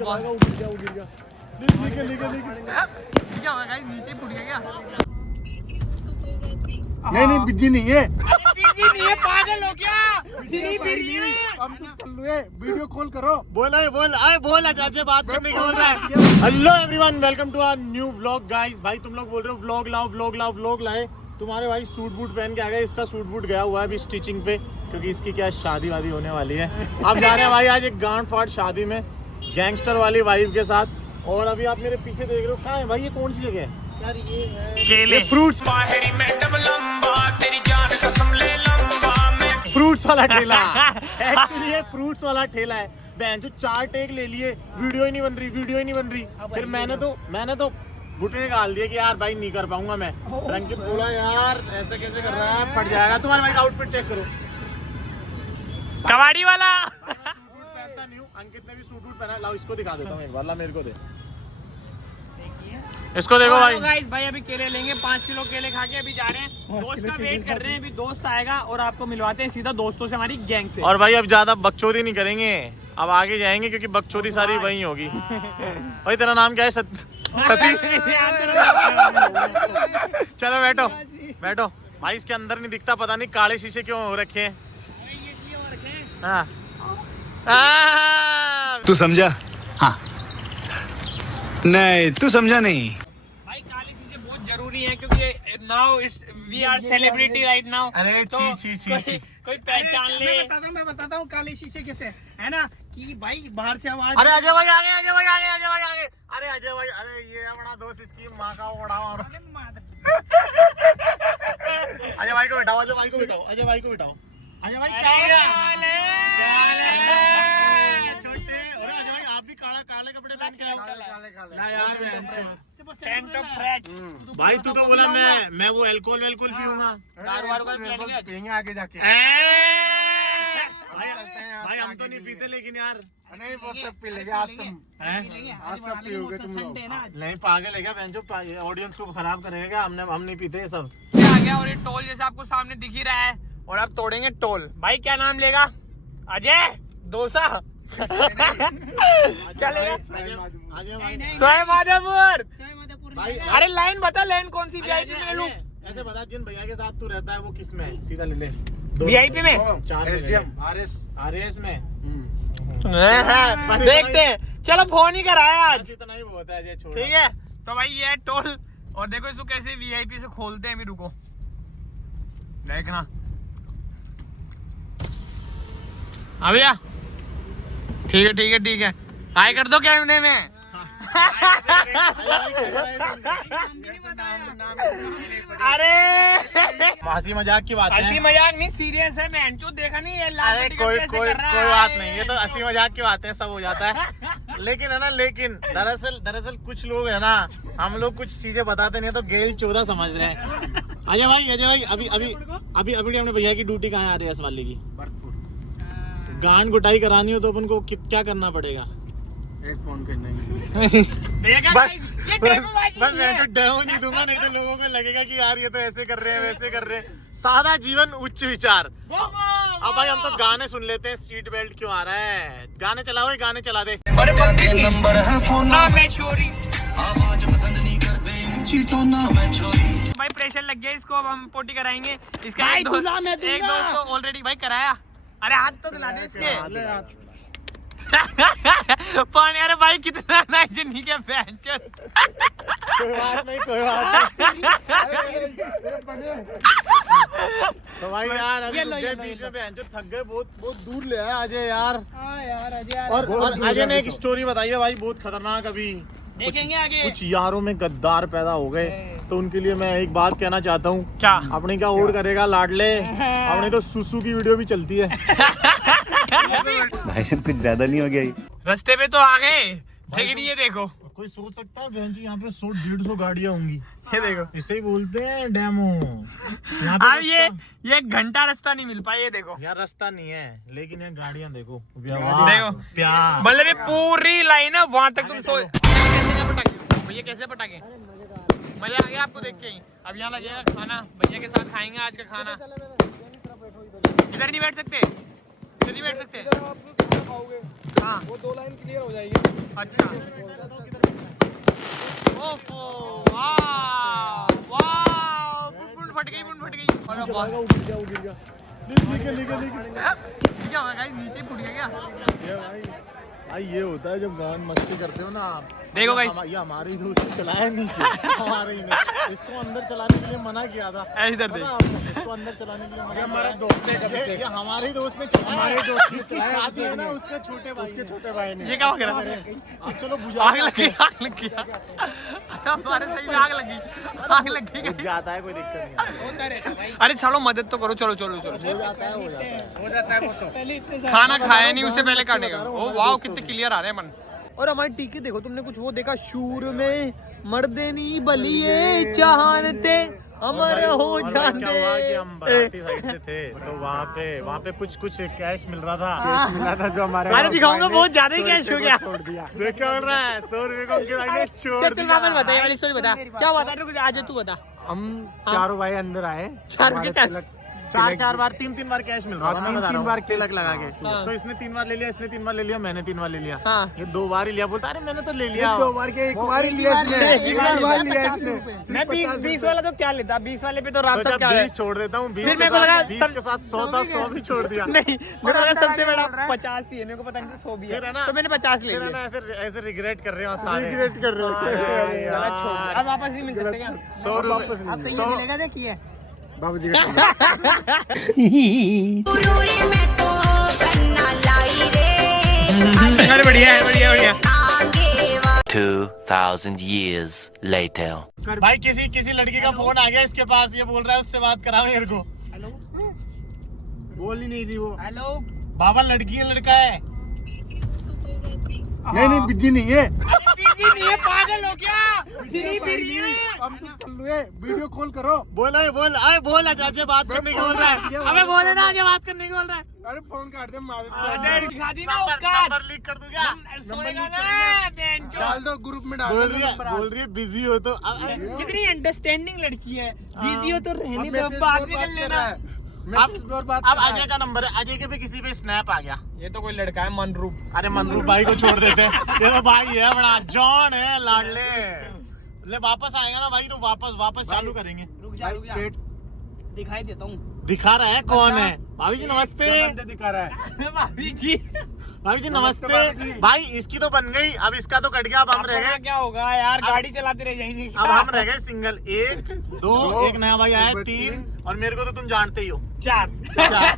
चलाएगा, वो गिर गया। क्या हुआ गाइस, नीचे फूट गया क्या? नहीं बिजी नहीं है, बिजी नहीं है, पागल हो क्या? हम तो चल रहे हैं, वीडियो कॉल करो। बोल अजय बात करने की बोल रहा है। Hello everyone, welcome to our new vlog guys. भाई तुम लोग बोल रहे हो व्लॉग लाए, तुम्हारे भाई सूट बूट पहन के आ गए। इसका सूट बूट गया हुआ है अभी स्टिचिंग पे, क्योंकि इसकी क्या शादी वादी होने वाली है। अब जा रहे हैं भाई आज एक गांड फाड़ शादी में, गैंगस्टर वाली वाइब के साथ। और अभी आप मेरे पीछे देख रहे हो, कहाँ है भाई, ये कौन सी जगह है यार? ये है केले फ्रूट्स वाला ठेला। एक्चुअली ये फ्रूट्स वाला ठेला है। बहन जो 4 टेक ले लिए, वीडियो ही नहीं बन रही। फिर मैंने तो घुटने निकाल दिया कि यार भाई नहीं कर पाऊंगा मैं। रंकित बोला यार ऐसे कैसे कर रहा है, फट जाएगा। तुम्हारे भाई का आउटफिट चेक करो, कबाड़ी वाला। सूट पहनता नहीं हूँ, अंकित ने भी सूट पहना। लाओ इसको दिखा देता हूँ एक बार, ला मेरे को दे, इसको देखो भाई। गाइस भाई अभी केले लेंगे, 5 किलो केले खा के अभी जा रहे हैं। दोस्त का वेट कर रहे हैं, अभी दोस्त आएगा और आपको मिलवाते हैं सीधा दोस्तों से, हमारी गैंग से। और भाई अब ज्यादा बकचोदी नहीं करेंगे, अब आगे जाएंगे क्योंकि बकचोदी सारी वहीं होगी। भाई तेरा नाम क्या है? सतीश। चलो बैठो भाई। इसके अंदर नहीं दिखता, पता नहीं काले शीशे क्यों हो रखे हैं। हाँ तू समझा? हाँ नहीं तू समझा नहीं। भाई काले शीशे बहुत जरूरी है, क्योंकि now we are celebrity right now. अरे छी कोई पहचान ले। मैं बताता हूँ काले शीशे कैसे है ना, कि भाई बाहर से आवाज। अरे अजय भाई आ गए। अरे अजय भाई, अरे ये है बड़ा दोस्त, इसकी माँ का उड़ाओ। और अजय भाई को बिठाओ। अजय भाई क्या हो गया? छोटे और अजय भाई आप भी काले कपड़े पहन के आओ। ना यार सेंट ऑफ फ्रेश। भाई तू तो बोला मैं वो अल्कोहल वेल्कोहल पीऊंगा। आगे जाके भाई हम तो नहीं पीते, लेकिन यार नहीं वो सब पी लेंगे आज तुम। आज सब पियोगे तुम लोग। नहीं पागल है क्या बहन, जो ऑडियंस को खराब करेगा। हम नहीं पीते ये सब। आ गया और ये टोल जैसे आपको सामने दिख ही रहा है, और अब तोड़ेंगे टोल। भाई क्या नाम लेगा? अजय डोसा। क्या लेगा? अजय भाई सोए माधवपुर। भाई अरे लाइन बता, लाइन कौन सी वीआईपी में ले लूं? ऐसे बता, जिन भैया के साथ तू रहता है वो किस में है? सीधा ले ले। वीआईपी में, आरएस में। देखते हैं। चलो फोन ही कराया आज, इतना ही बहुत है, छोड़। ठीक है। तो भाई ये है टोल, और देखो इसको कैसे वीआईपी से खोलते हैं। अभी रुको देखना। हाँ भैया ठीक है। हाय कर दो कैमरे में। अरे हंसी मजाक की बात है। हंसी मजाक नहीं, सीरियस है। मैं देखा नहीं है अरे कोई बात नहीं, ये तो हंसी मजाक की बात है, सब हो जाता है। लेकिन है ना, दरअसल कुछ लोग है ना, हम लोग कुछ चीजें बताते नहीं तो गेल 14 समझ रहे हैं। अजय भाई अभी अपने भैया की ड्यूटी कहाँ आ रही है इस वाले की? गांड गुटाई करानी हो तो अपन को क्या करना पड़ेगा? एक फोन करना ही। बस मैं तो डेमो नहीं दूंगा, नहीं तो लोगों को लगेगा कि यार ये तो ऐसे कर रहे हैं वैसे कर रहे हैं। सादा जीवन उच्च विचार। अब भाई हम तो गाने सुन लेते हैं। सीट बेल्ट क्यों आ रहा है? गाने चला दे। भाई प्रेशर लग गया इसको, अब हम पोटी कराएंगे। इसका एक दोस्त तो ऑलरेडी भाई कराया। अरे हाथ तो दिला दे इसके। पानी। अरे भाई कितना नाइस नहीं क्या बहन। कोई बात नहीं। तो भाई यार अभी बीच में बहन जो थक गए, बहुत दूर ले आया अजय यार। और अजय ने एक स्टोरी बताई है भाई, बहुत खतरनाक। अभी देखेंगे आगे। कुछ यारों में गद्दार पैदा हो गए, तो उनके लिए मैं एक बात कहना चाहता हूँ। क्या? अपने क्या और करेगा लाडले, अपने तो सुसु की वीडियो भी चलती है। भाई साहब कुछ ज्यादा नहीं हो गया? रास्ते पे तो आ गए, लेकिन ये देखो कोई सोच सकता है बहन जी यहाँ पे 100-150 गाड़ियाँ होंगी। ये देखो, इसे ही बोलते हैं डेमो। अब ये घंटा रास्ता नहीं मिल पाया। ये देखो यार रास्ता नहीं है, लेकिन ये गाड़ियाँ देखो, देखो प्यार। मतलब ये पूरी लाइन है वहां तक। तुम सोच भैया कैसे पटाखे? मजा आ गया आपको देख के ही। अब यहाँ लगेगा खाना, भैया के साथ खाएंगे आज का खाना। इधर नहीं बैठ सकते, इधर ही बैठ सकते हैं। इधर आप खाना खाओगे, हाँ वो 2 लाइन क्लियर हो जाएगी। अच्छा। ओहो वाह वाह, बुंड फट गई, बुंड फट गई। अरे वाह, वो गिर गया। क्या होगा गाइस, नीचे फूट गया क्या? ये भाई ये होता है जब गान मस्ती करते हो ना आप। देखो गाइस, ये हमारे ही दोस्त ने चलाया नीचे, हमारे ही ने इसको अंदर चलाने के लिए मना किया था। इधर देख, पता आपको? इसको अंदर चलाने के लिए मना, हमारा दोस्त है कब से, ये हमारे ही दोस्त ने चलाया। हमारे दोस्त की शादी है ना, उसके छोटे भाई ने। ये क्या हो गया? अब चलो बुझा, आग लग गई, आग लग गई। हमारे सही में आग लगी, आग लग गई। बुझ जाता है, कोई दिक्कत नहीं होता रहता है भाई, अरे चलो मदद तो करो, चलो चलो चलो। हो जाता है वो तो। पहले इतने सारे खाना खाया नहीं उससे पहले करने का। ओ वाह, कितने क्लियर आ रहे हैं मन। और हमारी टीके देखो, तुमने कुछ वो देखा, शूर में मर्देनी बलिए चाहते अमर हो जाते। क्या हुआ कि हम बाराती साइड से थे, तो वहाँ पे कुछ कैश मिल रहा था, जो हमारे अरे दिखाऊंगा, बहुत ज्यादा ही कैश हो गया। देख क्या बोल रहा है, 100 रुपए को उनके भाई ने छोड़ चल दिया। वापस बता, ये वाली स्टोरी बता, क्या हुआ था? रुक जा, आज तू बता। हम चारों भाई अंदर आए, चार के चार। चार बार 3 बार कैश मिल रहा था, मैं बता रहा हूँ। 3 बार तिलक लगा के, तो इसने 3 बार ले लिया, इसने 3 बार ले लिया, मैंने 3 बार ले लिया, हाँ। ये 2 बार ही लिया। बोलता अरे मैंने तो ले लिया 2 बार के, 1 बार ही लिया इसने, एक बार लिया इसने। मैं 20 वाला तो क्या लेता, 20 वाले पे तो रात सोचा तक क्या है? 20 छोड़ देता हूँ, 20 फिर मेरे को लगा के साथ 100 था, 100 भी छोड़ दिया। नहीं, मेरे को लगा सबसे बड़ा 50 ही है, मेरे को पता नहीं 100 भी फिर है ना, है, तो मैंने 50 ले फिर है लिया। ना ऐसे रिग्रेट कर रहे हो सारे, रिग्रेट कर रहे हो। अरे गलत छोड़, यार। अब वापस नहीं मिल सकते क्या? 100 वापस नहीं। रुपए, अब तो ये 100 मिलेगा, देखिए बाबूजी अरे बढ़िया है, बढ़िया बढ़िया। 2000 years later. भाई किसी लड़की का फोन आ गया इसके पास, ये बोल रहा है उससे बात कराओ मेरे को। हेलो, बोल ही नहीं रही वो। हेलो, बाबा लड़की है लड़का है? नहीं बिजी नहीं है, बिजी नहीं है, पागल हो क्या? हम तो चल रहे हैं, वीडियो कॉल करो। बोल आज आजे बात करने की बोल रहा है। अबे बोले ना आजे बात करने की बोल रहा है। अरे फोन काट दे, अरे दिखा दी ना नंबर लीक कर दूं क्या? सोएगा ना बेंचो। डाल दो ग्रुप में, डाल बोल रही है बिजी हो तो कितनी अंडरस्टैंडिंग लड़की है, बिजी हो तो रहने दो, बाद में कर लेना। अब अजय का नंबर है, अजय के भी किसी पे स्नैप आ गया। ये तो कोई लड़का है मनरूप। अरे मनरूप भाई को छोड़ देते, ये तो भाई है बड़ा, जॉन है लाडले। ले वापस आएगा ना भाई तो वापस चालू करेंगे। रुक जा, दिखाई देता हूँ। दिखा रहा है कौन है? भाभी जी नमस्ते। दिखा रहा है भाभी जी, भाभी जी नमस्ते। भाई इसकी तो बन गई, अब इसका तो कट गया, अब हम रह गए, क्या होगा यार, गाड़ी चलाते रह जाएंगे। अब हम रह गए सिंगल। 1 2 एक नया भाई आया, 3 और मेरे को तो तुम जानते ही हो, 4। 4।